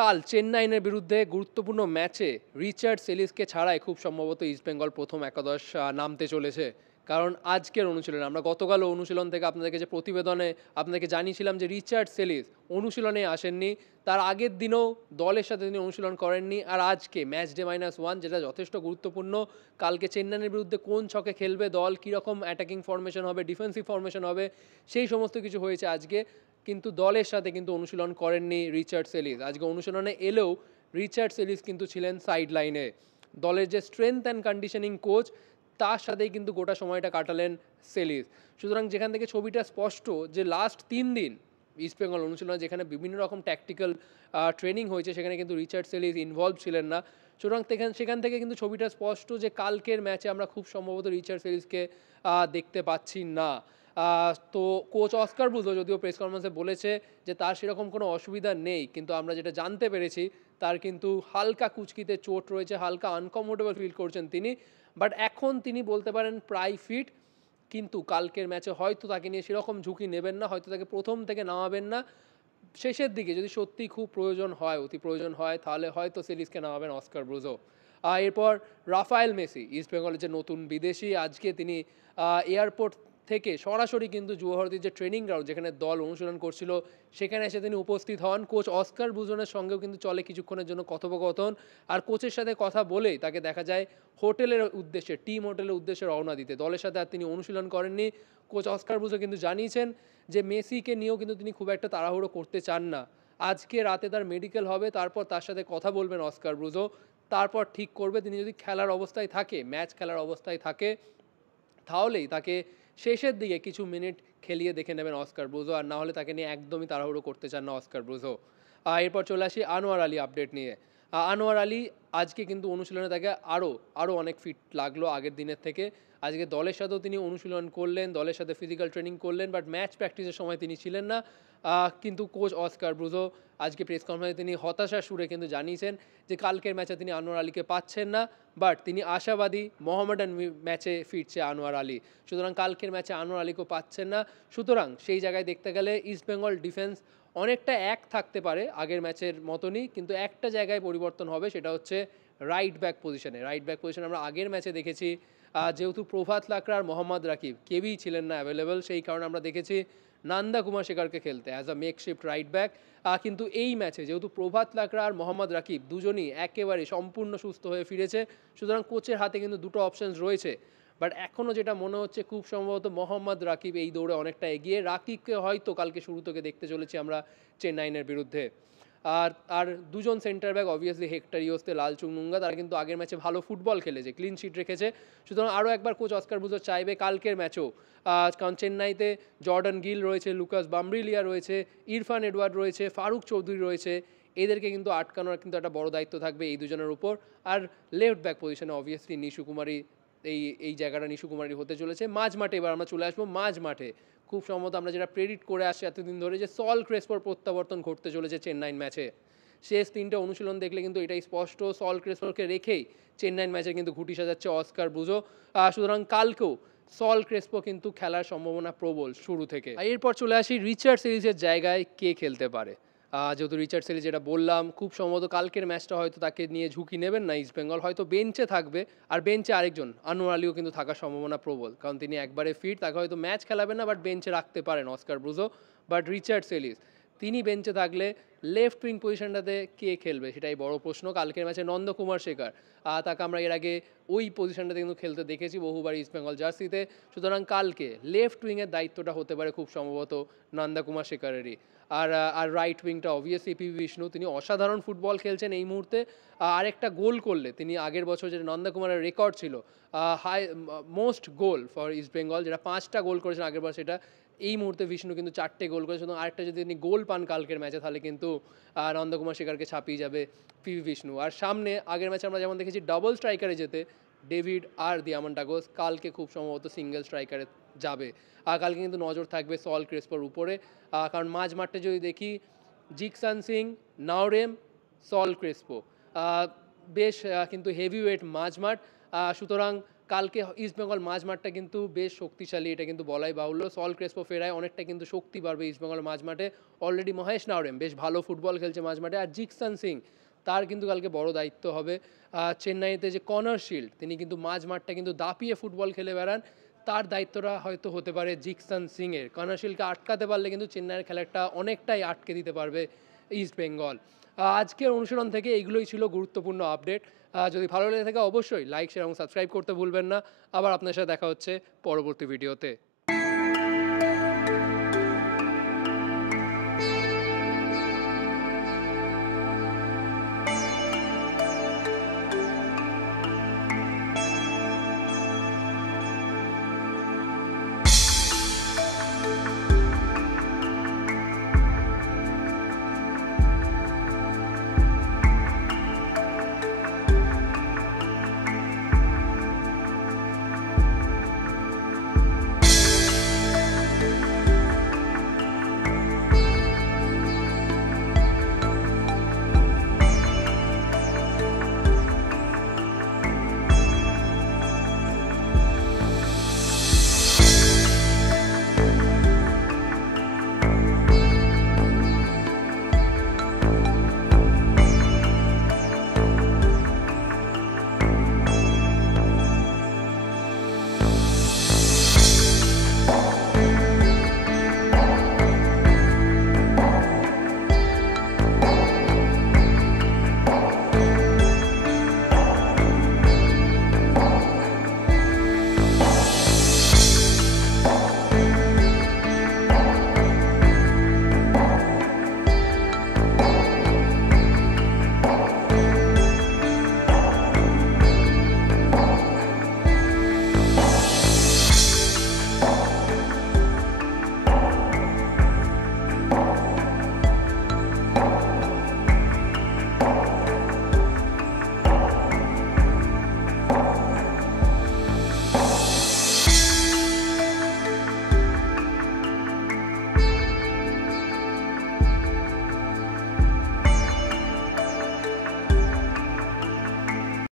কাল চেন্নাইয়ের বিরুদ্ধে গুরুত্বপূর্ণ ম্যাচে রিচার্ড সেলিসকে ছাড়াই খুব সম্ভবত ইস্টবেঙ্গল প্রথম একাদশ নামতে চলেছে। কারণ আজকের অনুশীলনে আমরা গতকাল অনুশীলন থেকে আপনাদেরকে যে প্রতিবেদনে আপনাদেরকে জানিয়েছিলাম যে রিচার্ড সেলিস অনুশীলনে আসেননি। তার আগের দিনও দলের সাথে তিনি অনুশীলন করেননি। আর আজকে ম্যাচ ডে -1 যেটা যথেষ্ট গুরুত্বপূর্ণ। কালকে চেন্নাইয়ের বিরুদ্ধে কোন ছকে খেলবে দল, কীরকম অ্যাটাকিং ফরমেশন হবে, ডিফেন্সিভ ফরমেশন হবে, সেই সমস্ত কিছু হয়েছে আজকে। কিন্তু দলের সাথে কিন্তু অনুশীলন করেননি রিচার্ড সেলিস। আজকে অনুশীলনে এলেও রিচার্ড সেলিস কিন্তু ছিলেন সাইড লাইনে। দলের যে স্ট্রেংথ অ্যান্ড কন্ডিশনিং কোচ, তার সাথেই কিন্তু গোটা সময়টা কাটালেন সেলিস। সুতরাং যেখান থেকে ছবিটা স্পষ্ট যে লাস্ট 3 দিন ইস্টবেঙ্গল অনুশীলনে যেখানে বিভিন্ন রকম ট্যাকটিক্যাল ট্রেনিং হয়েছে, সেখানে কিন্তু রিচার্ড সেলিস ইনভলভ ছিলেন না। সুতরাং সেখান থেকে কিন্তু ছবিটা স্পষ্ট যে কালকের ম্যাচে আমরা খুব সম্ভবত রিচার্ড সেলিসকে দেখতে পাচ্ছি না। তো কোচ অস্কার ব্রুজো যদিও প্রেস কনফারেন্সে বলেছে যে তার সেরকম কোনো অসুবিধা নেই, কিন্তু আমরা যেটা জানতে পেরেছি তার কিন্তু হালকা কুচকিতে চোট রয়েছে, হালকা আনকমফোর্টেবল ফিল করছেন তিনি। বাট এখন তিনি বলতে পারেন প্রায় ফিট, কিন্তু কালকের ম্যাচে হয়তো তাকে নিয়ে সেরকম ঝুঁকি নেবেন না, হয়তো তাকে প্রথম থেকে নামাবেন না। শেষের দিকে যদি সত্যিই খুব প্রয়োজন হয়, অতি প্রয়োজন হয়, তাহলে হয়তো সিরিজকে নামাবেন অস্কার ব্রুজো। এরপর রাফায়েল মেসি, ইস্টবেঙ্গলের যে নতুন বিদেশি, আজকে তিনি এয়ারপোর্ট থেকে সরাসরি কিন্তু যুবভারতীর যে ট্রেনিং গ্রাউন্ড যেখানে দল অনুশীলন করছিল, সেখানে এসে তিনি উপস্থিত হন। কোচ অস্কার ব্রুজনের সঙ্গেও কিন্তু চলে কিছুক্ষণের জন্য কথোপকথন। আর কোচের সাথে কথা বলেই তাকে দেখা যায় হোটেলের উদ্দেশ্যে, টিম হোটেলের উদ্দেশ্যে রওনা দিতে। দলের সাথে আর তিনি অনুশীলন করেননি। কোচ অস্কার ব্রুজো কিন্তু জানিয়েছেন যে মেসিকে নিয়েও কিন্তু তিনি খুব একটা তাড়াহুড়ো করতে চান না। আজকে রাতে তার মেডিকেল হবে, তারপর তার সাথে কথা বলবেন অস্কার ব্রুজো। তারপর ঠিক করবে তিনি যদি খেলার অবস্থায় থাকে, ম্যাচ খেলার অবস্থায় থাকে, তাহলেই তাকে শেষের দিকে কিছু মিনিট খেলিয়ে দেখে নেবেন অস্কার ব্রুজো। আর না হলে তাকে নিয়ে একদমই তাড়াহুড়ো করতে চান না অস্কার ব্রুজো। এরপর চলে আসি আনোয়ার আলী আপডেট নিয়ে। আনোয়ার আলী আজকে কিন্তু অনুশীলনে তাকে আরও অনেক ফিট লাগলো আগের দিনের থেকে। আজকে দলের সাথেও তিনি অনুশীলন করলেন, দলের সাথে ফিজিক্যাল ট্রেনিং করলেন, বাট ম্যাচ প্র্যাকটিসের সময় তিনি ছিলেন না। কিন্তু কোচ অস্কার ব্রুজো আজকে প্রেস কনফারেন্সে তিনি হতাশার সুরে কিন্তু জানিয়েছেন যে কালকের ম্যাচে তিনি আনোয়ার আলীকে পাচ্ছেন না, বাট তিনি আশাবাদী মোহামেডান ম্যাচে ফিরছে আনোয়ার আলী। সুতরাং কালকের ম্যাচে আনোয়ার আলীকেও পাচ্ছেন না। সুতরাং সেই জায়গায় দেখতে গেলে ইস্টবেঙ্গল ডিফেন্স অনেকটা এক থাকতে পারে আগের ম্যাচের মতনই, কিন্তু একটা জায়গায় পরিবর্তন হবে, সেটা হচ্ছে রাইট ব্যাক পজিশনে। রাইট ব্যাক পজিশনে আমরা আগের ম্যাচে দেখেছি যেহেতু প্রভাত লাকড়া আর মোহাম্মদ রাকিব কেউই ছিলেন না অ্যাভেলেবেল, সেই কারণে আমরা দেখেছি নান্দা কুমার শেখরকে খেলতে as a makeshift right back. কিন্তু এই ম্যাচে যেহেতু প্রভাত লাকড়া আর মোহাম্মদ রাকিব দুজনই একেবারে সম্পূর্ণ সুস্থ হয়ে ফিরেছে, সুতরাং কোচের হাতে কিন্তু দুটো অপশানস রয়েছে। বাট এখনও যেটা মনে হচ্ছে খুব সম্ভবত মোহাম্মদ রাকিব এই দৌড়ে অনেকটা এগিয়ে। রাকিবকে হয়তো কালকে শুরু থেকে দেখতে চলেছি আমরা চেন্নাইয়ের বিরুদ্ধে। আর আর দুজন সেন্টার ব্যাক অবভিয়াসলি হেক্টর ইয়োস্তে, লালচুং নুঙ্গা, তারা কিন্তু আগের ম্যাচে ভালো ফুটবল খেলেছে, ক্লিন শিট রেখেছে। সুতরাং আরও একবার কোচ অস্কার ব্রুজো চাইবে কালকের ম্যাচেও, কারণ চেন্নাইতে জর্ডান গিল রয়েছে, লুকাস বামব্রিলিয়া রয়েছে, ইরফান এডওয়ার্ড রয়েছে, ফারুক চৌধুরী রয়েছে, এদেরকে কিন্তু আটকানোর কিন্তু একটা বড় দায়িত্ব থাকবে এই দুজনের উপর। আর লেফট ব্যাক পজিশনে অবভিয়াসলি নিশু কুমারী, এই জায়গাটা নিশু কুমারী হতে চলেছে। মাঝ মাঠে এবার আমরা চলে আসবো মাঝ মাঠে। খুব সম্ভবত আমরা যেটা প্রেডিক্ট করে আসছি এতদিন ধরে যে সল ক্রেসপোর প্রত্যাবর্তন ঘটতে চলেছে চেন্নাই ম্যাচে। শেষ 3টে অনুশীলন দেখলে কিন্তু এটাই স্পষ্ট, সল ক্রেসপোকে রেখেই চেন্নাই ম্যাচে কিন্তু ঘুটি সাজাচ্ছে অস্কার ব্রুজো। সুতরাং কালকেও সল ক্রেসপো কিন্তু খেলার সম্ভাবনা প্রবল শুরু থেকে। এরপর চলে আসি রিচার্ড সিরিজের জায়গায় কে খেলতে পারে। যেহেতু রিচার্ড সেলিস যেটা বললাম, খুব সম্ভবত কালকের ম্যাচটা হয়তো তাকে নিয়ে ঝুঁকি নেবেন না ইস্টবেঙ্গল, হয়তো বেঞ্চে থাকবে। আর বেঞ্চে আরেকজন আনোয়ার আলীও কিন্তু থাকার সম্ভাবনা প্রবল, কারণ তিনি একবারে ফিট, তাকে হয়তো ম্যাচ খেলাবেন না, বাট বেঞ্চে রাখতে পারেন অস্কার ব্রুজো। বাট রিচার্ড সেলিস তিনি বেঞ্চে থাকলে লেফট উইং পজিশনটাতে কে খেলবে সেটাই বড় প্রশ্ন। কালকের ম্যাচে নন্দকুমার শেখর, তাকে আমরা এর আগে ওই পজিশনটাতে কিন্তু খেলতে দেখেছি বহুবার ইস্টবেঙ্গল জার্সিতে। সুতরাং কালকে লেফট উইংয়ের দায়িত্বটা হতে পারে খুব সম্ভবত নন্দকুমার শেখরেরই। আর আর রাইট উইংটা অবভিয়াসলি পিভি বিষ্ণু, তিনি অসাধারণ ফুটবল খেলছেন এই মুহূর্তে। আরেকটা গোল করলে তিনি আগের বছর যেটা নন্দকুমারের রেকর্ড ছিল high most goal for East Bengal, যেটা 5টা গোল করেছেন আগের বছর, সেটা এই মুহূর্তে বিষ্ণু কিন্তু 4টে গোল করেছে। এবং আরেকটা যদি তিনি গোল পান কালকের ম্যাচে, তাহলে কিন্তু নন্দকুমার শেখরকে ছাপিয়ে যাবে পিভি বিষ্ণু। আর সামনে আগের ম্যাচে আমরা যেমন দেখেছি ডাবল স্ট্রাইকারে যেতে ডেভিড আর দিয়ামন্ডাগোস, কালকে খুব সম্ভবত সিঙ্গেল স্ট্রাইকারে যাবে। কালকে কিন্তু নজর থাকবে সল ক্রেসপোর উপরে, কারণ মাঝ মাঠে যদি দেখি জিকসান সিং, নাওরেম, সল ক্রেসপো, বেশ কিন্তু হেভি ওয়েট মাঝ মাঠ। সুতরাং কালকে ইস্টবেঙ্গল মাঝমাঠটা কিন্তু বেশ শক্তিশালী, এটা কিন্তু বলাই বাহুল্য। সল ক্রেসপো ফেরায় অনেকটা কিন্তু শক্তি বাড়বে ইস্টবেঙ্গল মাঝমাঠে। অলরেডি মহেশ নাওরেম বেশ ভালো ফুটবল খেলছে মাঝমাঠে, আর জিকসান সিং তার কিন্তু কালকে বড় দায়িত্ব হবে। চেন্নাইতে যে কর্নার শিল্ড, তিনি কিন্তু মাঝমাঠটা কিন্তু দাপিয়ে ফুটবল খেলে বেড়ান, তার দায়িত্বটা হয়তো হতে পারে জিকসান সিংয়ের। কর্নার শিল্ডকে আটকাতে পারলে কিন্তু চেন্নাইয়ের খেলাটা অনেকটাই আটকে দিতে পারবে ইস্টবেঙ্গল। আজকের অনুশীলন থেকে এইগুলোই ছিল গুরুত্বপূর্ণ আপডেট। যদি ভালো লেগে থাকে অবশ্যই লাইক, শেয়ার এবং সাবস্ক্রাইব করতে ভুলবেন না। আবার আপনার সাথে দেখা হচ্ছে পরবর্তী ভিডিওতে।